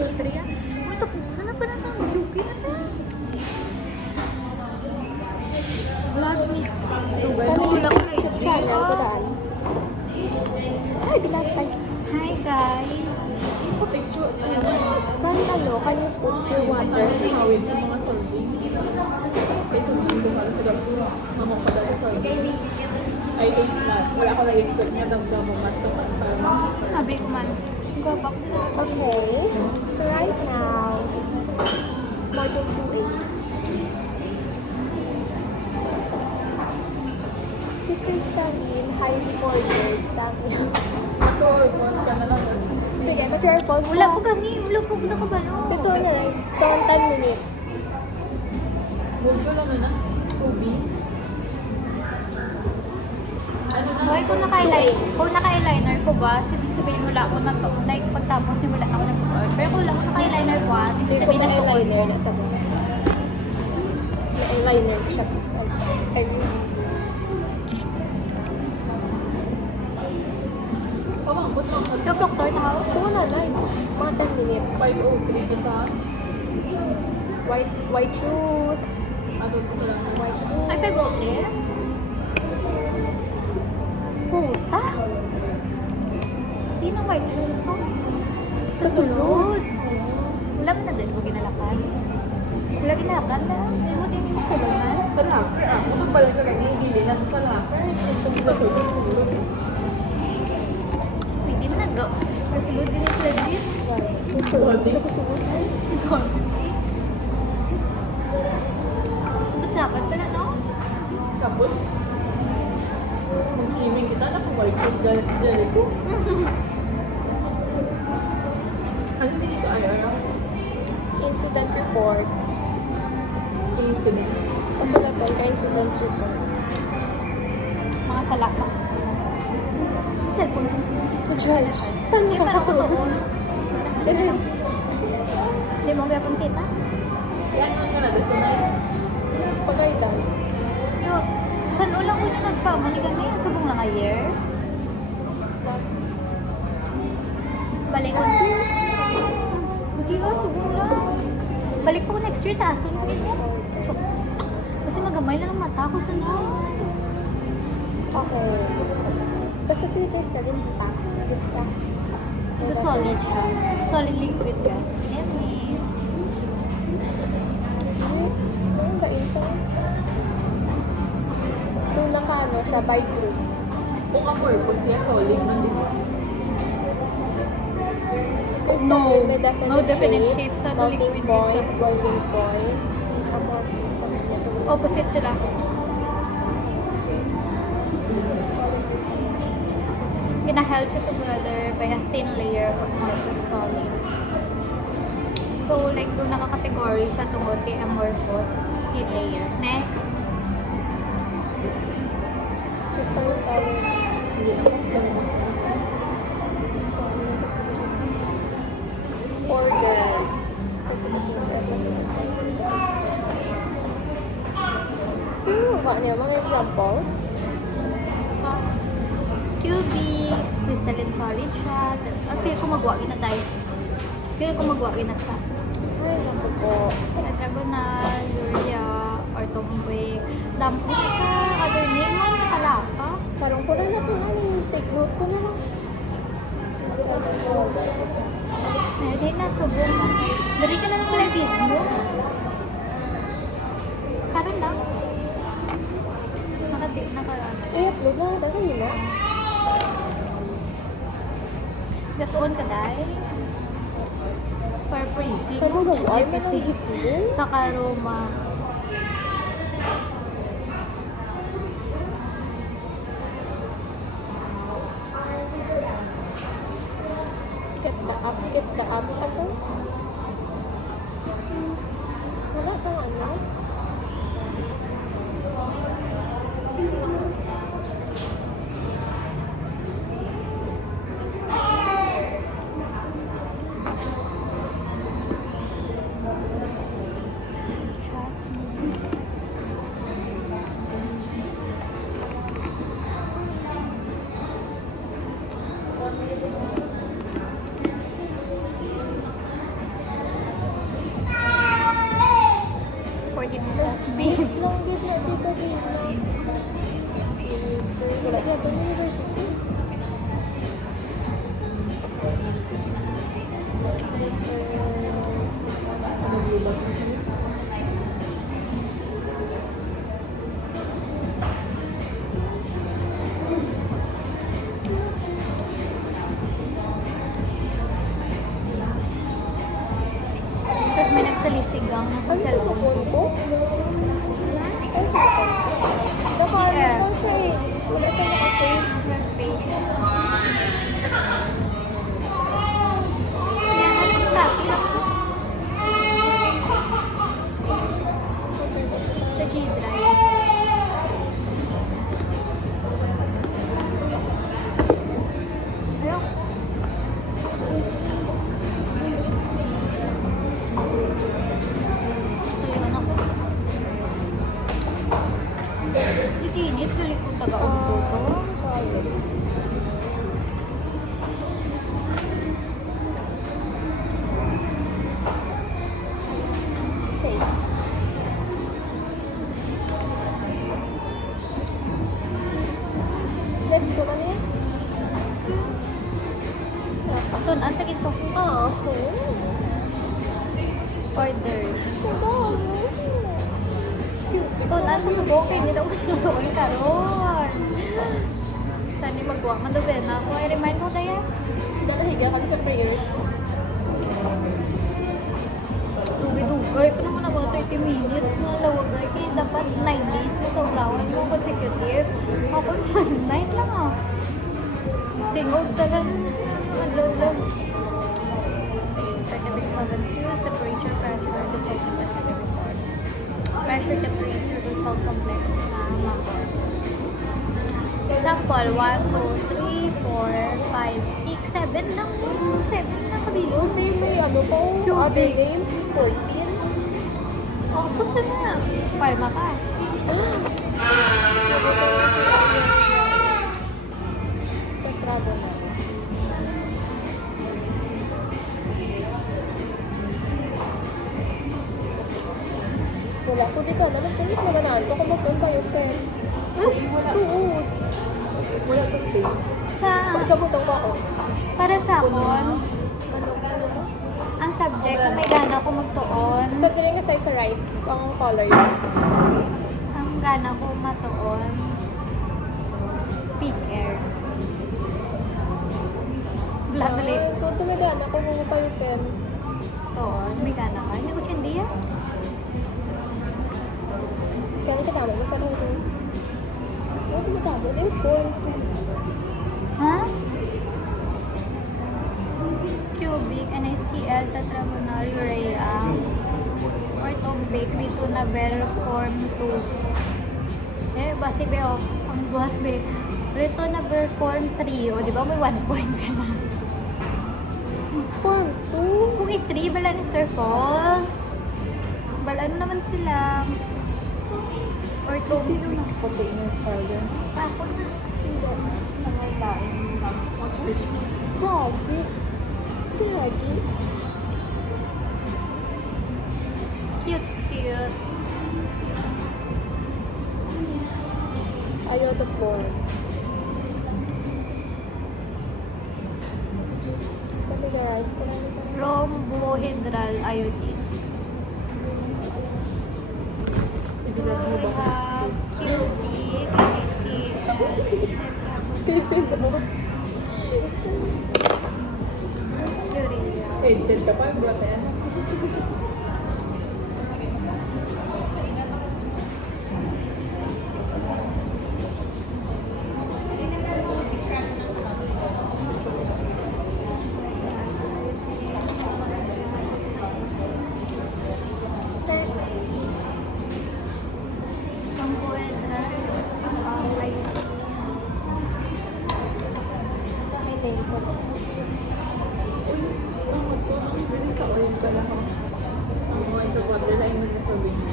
filter yan. Uy, tapusan na pa na ng yuki na na. Wala ko. Tugay na wala ko kay Channel ko daan. Ay, bilang tayo. Hi guys. Can you put your water? Hawid sa mga solving. Ito mo yung para sa gabi. Mama pa dati solving. I think not. Wala ko na-expect niya damdam mo mat sa para Sabi ko man. Go back. Okay. So right now, module 2A. Si Crystalline, highly ordered sa akin. ito, boss ka na lang. Sige, mag-true false Wala po gani. Wala po na kabalo. Ito na lang. 10 minutes. Module ano na? 2B. Ano na? Hoy, kung naka-eyeliner ko ba, sabihin wala ako like pagtapos ni wala ako nag-upload. Pero kung wala ako naka-eyeliner ko, Hindi ko sabihin na nag-upload eyeliner mo. na sa bus. May eyeliner siya sa Pamambot lang ako. So, doktor na ako. Ito na lang. Mga 10 minutes. 503 kita. White shoes. Ato to sa lang. White shoes. Ay, kay Bote? Puta! Di na white shoes ko. Sa sulod. Wala mo na din mo ginalakan. Wala ginalakan na. Hindi mo din mo kulungan. Sa locker. Ano pala ka nagigili na sa locker? Ito mo sa sulod. Hindi mo nag-go. Nasulod din yung sila din. Ba't sabat pala, no? Tapos, mag-swimming kita na kung white shoes dahil sa Jericho. Ano hindi ka ayaw? Incident report. Incidents. Pasulatan ka incident report. Mga salak pa. Cellphone mo. Kutsara. Paano Eh, ka parang totoo. katulog? Hindi mo kaya pang kita? Yan ang kanadasunay. Pag-guidance. Yo, saan ulang ko na nagpamanigan na yan? Subong lang a year? Balik ko. Hindi ko, subong lang. Balik po ko next year, tasun mo rin mo. Kasi magamay na ng mata ko sa naman. Okay. Basta si Crystalline pa. Good sa. Ito solid siya. Solid liquid guys. Eme. Ano ba yun sa? Kung naka-ano siya, by group. Kung ang purpose niya, solid na din. Si No. Crystalline may definite No definite shape sa melting liquid point, sa- boiling points. Amorphous naman niya. Opposite sila. Pina-held siya together by a thin layer of amorphous solid. So, like, doon nakakategory siya tungkol kay amorphous thin layer. Next. Crystalline solids. Hindi ako ganun. Order. Kasi mag-ins ba niya? Mga examples? Cubic, crystalline solid siya. Okay, kung magwagi na tayo. Kaya kung magwagi na sa Ay, naku po. tetragonal, urea, or tomboy. Lampo na sa other name man, nakalaka. Parang ko na ito na take note ko na lang. Crystalline solids. Pwede na, subong. Dari ka na ng levis mo. Karon lang. Naka. I-upload na ito kanina. Gatuon ka dahil. For freezing. Kaya mo ay man ang gising. Sa karoma. Get the up. Kaso? Wala sa ano? Trust me. salisigang na sa Ano ito cellphone. phone ko? Ay, nakano Yeah. ko siya eh. Wala siya nakasave. Webpage. Yan, anong copy lang to? Sa G-Drive. Ayun. Ayun ako. Itinit, galit kong taga-unto to. Solids. Okay. Next ko kami. Ito, ang tagit to. Ah, okay. Orders. Cute. Ito, ang kasubok kayo. Hindi daw kasusuon ka ron. Tani magwa man daw na ako. I remind mo tayo. Nakahiga kami sa prayers. Dugay-dugay. Pa naman ako 30 minutes na lawagay. Kaya dapat 9 days na sobrawan mo consecutive. Ako 1 night lang ah. Tingog talaga. Alala. Dynamic 7Q, separation pressure, dissolving pressure report. Pressure temperature, dissolve complex na mapor. Example, 1, 2, 3, 4, 5, 6, 7 lang. 7 lang kabilo. Buti may ano po, Cubic. game, 14. Oh, puso na. Parma ka. Tetrado na. Wala ko dito. Naman ko mas maganaan ko kung magpunta yung pen. Tuod. Wala to space. Sa, Pagkabutang ko ako. para sa akon, Ano ba? ang subject na may gana ko magtuon, Sa dili nga side sa right, ang color yun. ang gana ko matuon, peak air. Black dali. Kung tumagana ko mo pa yung pen. Tuon, may gana ka. Hindi ko chindiya. Kaya katama mo sa laro. Ano tumatabo? Yung phone. Ha? Cubic, NaCl, tetragonal, urea, orthombic, ritonabel, form 2. Eh, base be, oh, ang buwas be. Ritonabel, form 3. O, di ba may 1 point ka na? Form 2? Kung i-3, bala ni Sir Falls. Bala, ano naman sila? Orthombic. Sino nakakontainer file? Ako na. Nangalaan ng watchers. Grabe. Grabe. Cute, cute. Ayaw the floor. Familiarize ko na nito. Rhombohedral iodine. Isigat mo We ba? have cubic, NaCl, Tisin ko. urea. Headset ka pa, brought yan. Rhombohedral iodine. May name ko. Bilis sa oil pala ha. Ang mga ito pa, dalain mo na sabihin.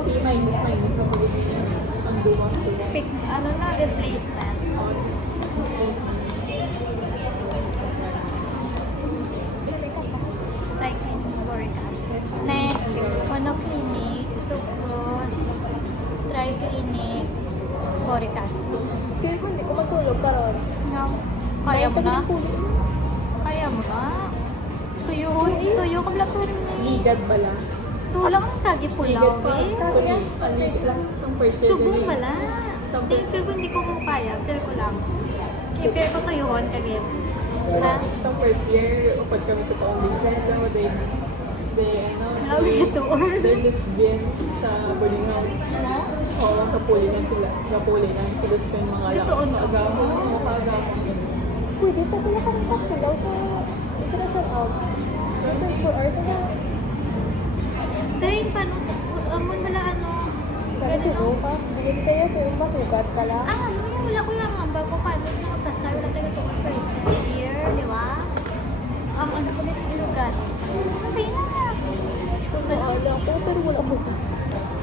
T minus na po rin ang duwa ko. Pick, ano na, displacement. Like in boric acid. Next, monoclinic, sucrose, triclinic, boric acid. Feel ko hindi ko matulog karon. No. Kaya mo na? Kaya mo na? Tuyo ka black rin eh. Ligad bala. Tulang ang tagi Ligad pulaw pa. eh. Kaya, last ng first year. Subong pala. Some Hindi, feel ko hindi ko kaya. Feel ko lang. Feel ko tuyuhon kagaya. Ha? Sa first year, upad kami sa foundation. Daw, Grabe ito, or? they lesbian sa boarding house. Ano? Oo, kapulinan sila. Kapulinan sila sa mga lang. Totoo no? Kaagamo, oo, kaagamo. Pwede, tabi na kami daw sa international out. 24 hours na. Dahil paano, amon wala ano, Sabi sugo ka. Dilim kayo sa yung masugat ka lang. wala ko lang ang bago paano nakapasay, wala tayo ito first year, di ba? Ang ano ko nito ilugan. Okay na. Wala ko, pero wala ko.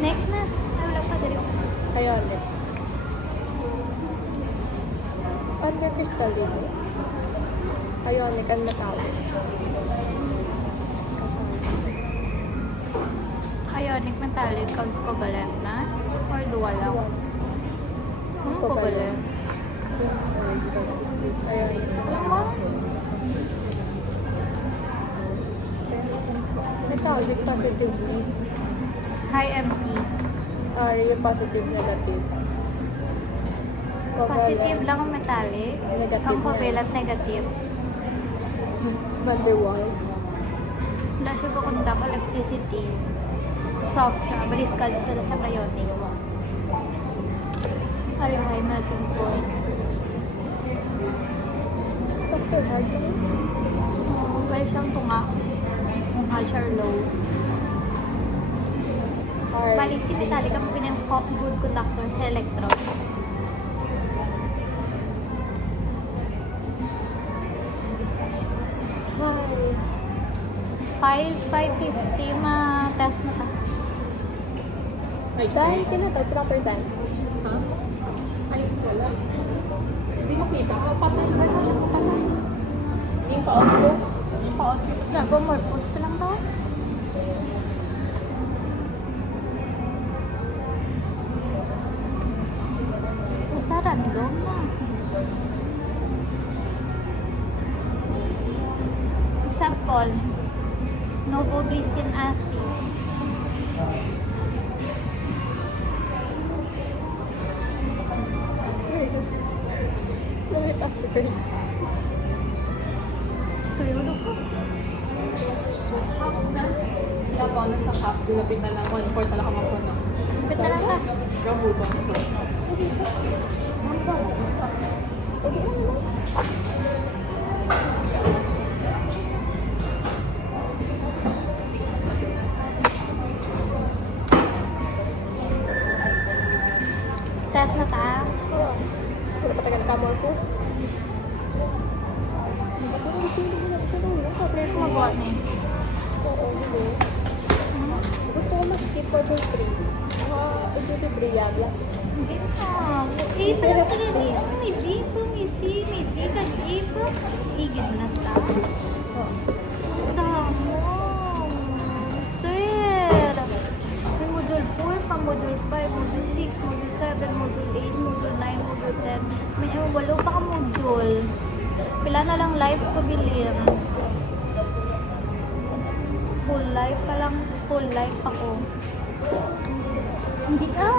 Next na. Ay, wala pa dali. Kaya ulit. Under crystal din. Ionic ang natawag. Ionic metallic, covalent na? Or dual lang? Covalent. Ionic. Alam mo? Metallic positively. High MP. Or yung positive negative. Positive lang ang metallic. Negative Ang na. covalent negative. Van der Waals. Wala siya kukonduct electricity. Soft siya. Baliskal sila sa cryonic. Ari high melting point. Softer hard. Balik siyang tunga. Kung high siya or low. Hard. Balik si metallic ang good conductor sa electrons. High. 550 ma-test na ta. Ay, Dahil kinataw, 3%. Ha? Ay, wala. Hindi makita. Patay. Patay. Hindi pa-out ko. Pa-out ko. Gago, more post pa lang daw. Basta random na. Example, novoblissin acid. Lumit acid. Tuyulo ko. Wala pa ako na sa cup. Dilapit na lang. 1/4 na lang ako na. Ba't na lang ka? Gabutan ko. Okay lang naman. Test na ta. Oo. Wala pa tayo naka-morphos. Hindi ko na sa nulong. Kaya kumagawa na eh. Oo, hindi. Gusto ko mag-skip module 3. Ito Briagla. Hindi na. Eh, pala sa rin. May D, may C, may D, kag-if. Igid na sa. Damo. Sir. May module 4, pa module 5, module 6, module 7, module 8, module 9, module 10. May walo pa ka module. Pila na lang live ko bilhin. Full life pa lang. Full life ako. Hindi ka.